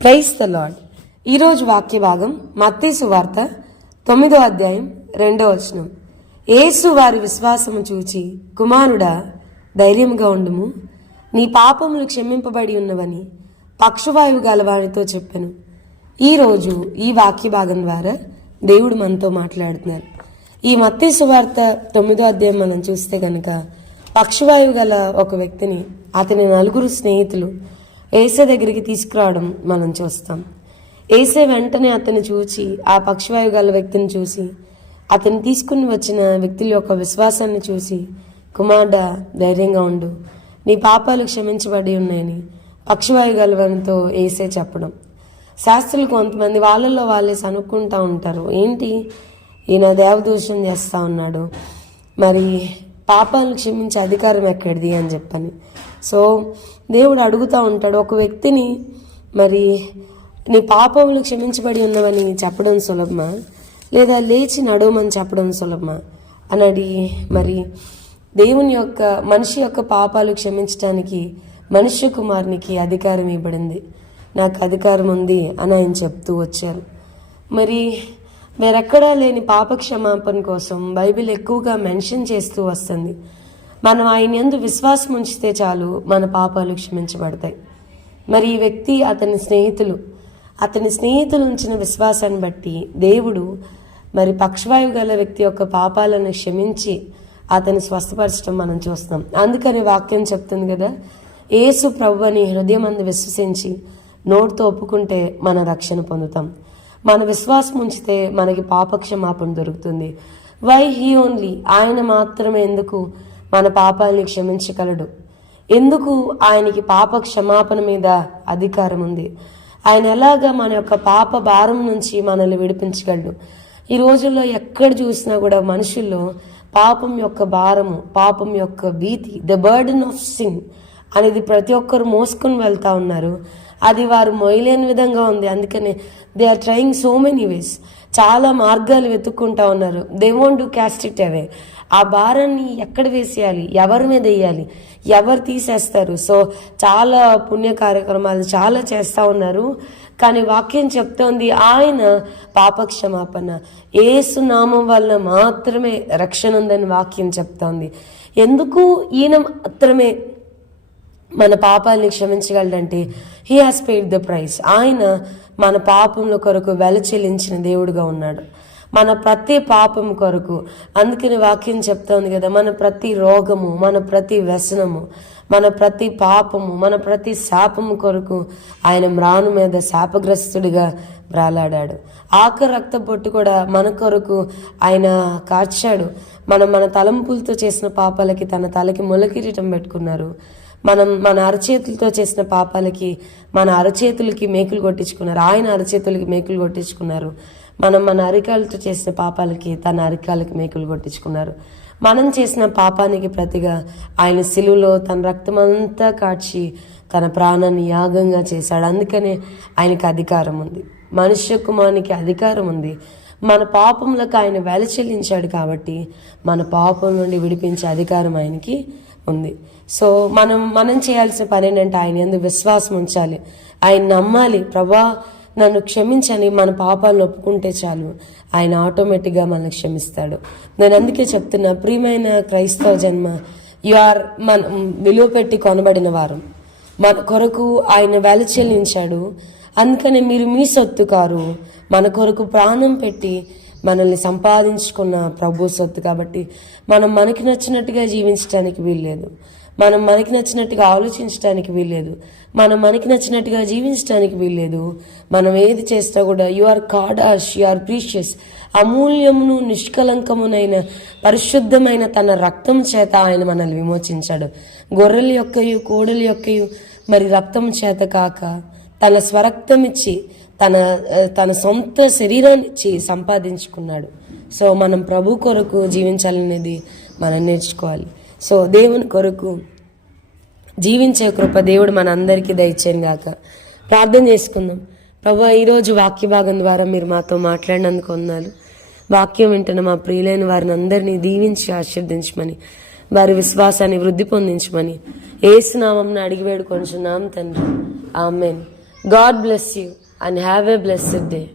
Praise the lord. ఈరోజు వాక్య భాగం మత్తయి సువార్త 9వ అధ్యాయం 2వ వచనం. యేసు వారి విశ్వాసము చూచి, కుమారుడా, ధైర్యముగా ఉండుము, నీ పాపములు క్షమింపబడి ఉన్నవని పక్షవాయువు గల వారితో చెప్పెను. ఈరోజు ఈ వాక్య భాగం ద్వారా దేవుడు మనతో మాట్లాడుతున్నారు. ఈ మత్తయి సువార్త 9వ అధ్యాయం మనం చూస్తే కనుక పక్షవాయువు గల ఒక వ్యక్తిని అతని 4 స్నేహితులు ఏసే దగ్గరికి తీసుకురావడం మనం చూస్తాం. ఏసే వెంటనే అతన్ని చూచి, ఆ పక్షవాయువు గల వ్యక్తిని చూసి, అతన్ని తీసుకుని వచ్చిన వ్యక్తుల యొక్క విశ్వాసాన్ని చూసి, కుమారుడా, ధైర్యంగా ఉండు, నీ పాపాలు క్షమించబడి ఉన్నాయని పక్షవాయువు గల వారితో ఏసే చెప్పడం. శాస్త్రులు కొంతమంది వాళ్ళల్లో వాళ్ళే అనుకుంటూ ఉంటారు, ఏంటి ఈయన దేవదూషణ చేస్తూ ఉన్నాడు, మరి పాపాలను క్షమించే అధికారం ఎక్కడిది అని చెప్పని. సో దేవుడు అడుగుతూ ఉంటాడు, ఒక వ్యక్తిని మరి నీ పాపములు క్షమించబడి ఉన్నవని చెప్పడం సులభమా, లేదా లేచి నడవమని చెప్పడం సులభమా అని అడిగి, మరి దేవుని యొక్క మనిషి యొక్క పాపాలు క్షమించడానికి మనుష్య కుమారునికి అధికారం ఇవ్వబడింది, నాకు అధికారం ఉంది అని ఆయన చెప్తూ వచ్చారు. మరి వేరెక్కడా లేని పాప క్షమాపణ కోసం బైబిల్ ఎక్కువగా మెన్షన్ చేస్తూ వస్తుంది. మనం ఆయన యందు విశ్వాసం ఉంచితే చాలు మన పాపాలు క్షమించబడతాయి. మరి ఈ వ్యక్తి అతని స్నేహితులు ఉంచిన విశ్వాసాన్ని బట్టి దేవుడు మరి పక్షవాయువు గల వ్యక్తి యొక్క పాపాలను క్షమించి అతన్ని స్వస్థపరచడం మనం చూస్తాం. అందుకని వాక్యం చెప్తుంది కదా, యేసు ప్రభువుని హృదయమందు విశ్వసించి నోటితో ఒప్పుకుంటే మన రక్షణ పొందుతాం. మన విశ్వాసం ఉంచితే మనకి పాపక్షమాపణ దొరుకుతుంది. వై హీ ఓన్లీ, ఆయన మాత్రమే ఎందుకు మన పాపాలని క్షమించగలడు, ఎందుకు ఆయనకి పాప క్షమాపణ మీద అధికారం ఉంది, ఆయన ఎలాగా మన యొక్క పాప భారం నుంచి మనల్ని విడిపించగలడు. ఈ రోజుల్లో ఎక్కడ చూసినా కూడా మనుషుల్లో పాపం యొక్క భారము, పాపం యొక్క భీతి, ద బర్డెన్ ఆఫ్ సిన్ అనేది ప్రతి ఒక్కరు మోసుకొని వెళ్తా ఉన్నారు. అది వారు మొయ్యలేని విధంగా ఉంది. అందుకనే they are trying so many ways, చాలా మార్గాలు వెతుక్కుంటా ఉన్నారు. They want to cast it away. ఆ భారాన్ని ఎక్కడ వేసేయాలి, ఎవరి మీద వేయాలి, ఎవరు తీసేస్తారు. సో చాలా పుణ్య కార్యక్రమాలు చాలా చేస్తూ ఉన్నారు. కానీ వాక్యం చెప్తోంది, ఆయన పాపక్షమాపణ యేసు నామం వల్ల మాత్రమే రక్షణ ఉందని వాక్యం చెప్తోంది. ఎందుకు ఈయన మాత్రమే మన పాపాలని క్షమించగలడంటే he has paid the price. ఆయన మన పాపముల కొరకు వెల చెల్లించిన దేవుడుగా ఉన్నాడు, మన ప్రతి పాపం కొరకు. అందుకని వాక్యం చెప్తోంది కదా, మన ప్రతి రోగము, మన ప్రతి వ్యసనము, మన ప్రతి పాపము, మన ప్రతి శాపము కొరకు ఆయన మ్రాను మీద శాపగ్రస్తుడిగా బ్రాలాడాడు. ఆఖరి రక్త పొట్టు కూడా మన కొరకు ఆయన కార్చాడు. మన తలంపులతో చేసిన పాపాలకి తన తలకి మొలకిరీటం పెట్టుకున్నారు. మన అరచేతులతో చేసిన పాపాలకి మన అరచేతులకి మేకులు కొట్టించుకున్నారు, ఆయన అరచేతులకి మేకులు కొట్టించుకున్నారు. మన అరికాలతో చేసిన పాపాలకి తన అరికాలకి మేకులు కొట్టించుకున్నారు. మనం చేసిన పాపానికి ప్రతిగా ఆయన సిలువలో తన రక్తమంతా కాచి తన ప్రాణాన్ని యాగంగా చేశాడు. అందుకనే ఆయనకి అధికారం ఉంది, మనుష్య కుమారునికి అధికారం ఉంది. మన పాపములకు ఆయన వెల చెల్లించాడు కాబట్టి మన పాపం నుండి విడిపించే అధికారం ఆయనకి ఉంది. సో మనం చేయాల్సిన పని ఏంటంటే ఆయన యందు విశ్వాసం ఉంచాలి, ఆయన నమ్మాలి. ప్రభా నన్ను క్షమించని మన పాపాలను ఒప్పుకుంటే చాలు, ఆయన ఆటోమేటిక్గా మనల్ని క్షమిస్తాడు. నేను అందుకే చెప్తున్నా, ప్రియమైన క్రైస్తవ జన్మ, మన విలువ పెట్టి కొనబడిన వారు, మన కొరకు ఆయన వెల చెల్లించాడు. అందుకని మీరు మీ సొత్తు కారు, మన కొరకు ప్రాణం పెట్టి మనల్ని సంపాదించుకున్న ప్రభు సొత్తు. కాబట్టి మనం మనకి నచ్చినట్టుగా జీవించడానికి వీల్లేదు, మనం మనకి నచ్చినట్టుగా ఆలోచించడానికి వీల్లేదు, మనం మనకి నచ్చినట్టుగా జీవించడానికి వీల్లేదు. మనం ఏది చేస్తా కూడా యు ఆర్ కార్డాష్, యు ఆర్ ప్రీషియస్. అమూల్యమును నిష్కలంకమునైన పరిశుద్ధమైన తన రక్తం చేత ఆయన మనల్ని విమోచించాడు. గొర్రెల యొక్కయు కోడల యొక్కయు మరి రక్తం చేత కాక తన స్వరక్తం ఇచ్చి తన సొంత శరీరాన్ని ఇచ్చి సంపాదించుకున్నాడు. సో మనం ప్రభు కొరకు జీవించాలనేది మనం నేర్చుకోవాలి. సో దేవుని కొరకు జీవించే కృప దేవుడు మన అందరికీ దయచేయను గాక. ప్రార్థన చేసుకుందాం. ప్రభు, ఈరోజు వాక్య భాగం ద్వారా మీరు మాతో మాట్లాడినందుకు వందనాలు. వాక్యం వింటున్న మా ప్రియులైన వారిని అందరినీ దీవించి ఆశీర్వదించమని, వారి విశ్వాసాన్ని వృద్ధి పొందించమని యేసు నామమున అడిగి వేడుకొనుచున్నాం తండ్రి, ఆమేన్. God bless you and have a blessed day.